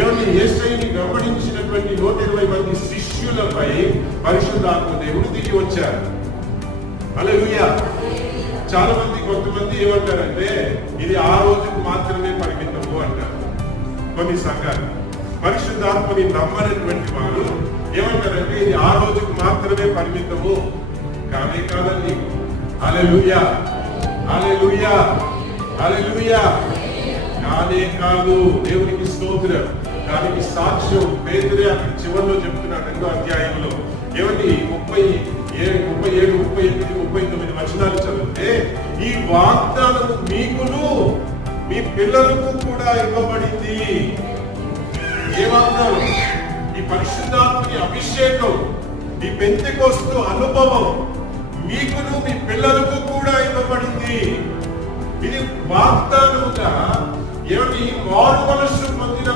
ఏమని యేసయ్యని వెంబడించినటువంటి 120 మంది శిష్యులపై పరిశుద్ధాత్మ దేవుడు దిగి వచ్చారు. హల్లెలూయా. చాలా మంది కొంతమంది ఏమంటారంటే ఇది ఆ రోజుకు మాత్రమే పరిమితము అంటారు. కొన్ని సంఘాలు పరిశుద్ధాత్మని నమ్మనటువంటి వారు ఏమంటారంటే ఇది ఆ రోజుకు మాత్రమే పరిమితము. కానే కాదండి. హల్లెలూయా, హల్లెలూయా, హల్లెలూయా. కానే కాదు. దేవునికి స్తోత్రం. దానికి సాక్ష్యం పేతురే అక్కడ చివరిలో చెప్తున్నాడు 2వ అధ్యాయంలో. ఏమండి 37, 38, 39 వచనాలు చదివితే ఈ వాగ్దానం మీకును మీ పిల్లలకు కూడా ఇవ్వబడింది. ఏ వాగ్దానం? ఈ పరిశుద్ధాత్మని అభిషేకం, ఈ పెంతెకోస్తు అనుభవం మీకును మీ పిల్లలకు కూడా ఇవ్వబడింది. ఇది వాగ్దానంగా ఏమిటి? మారు మనస్సు పొందిన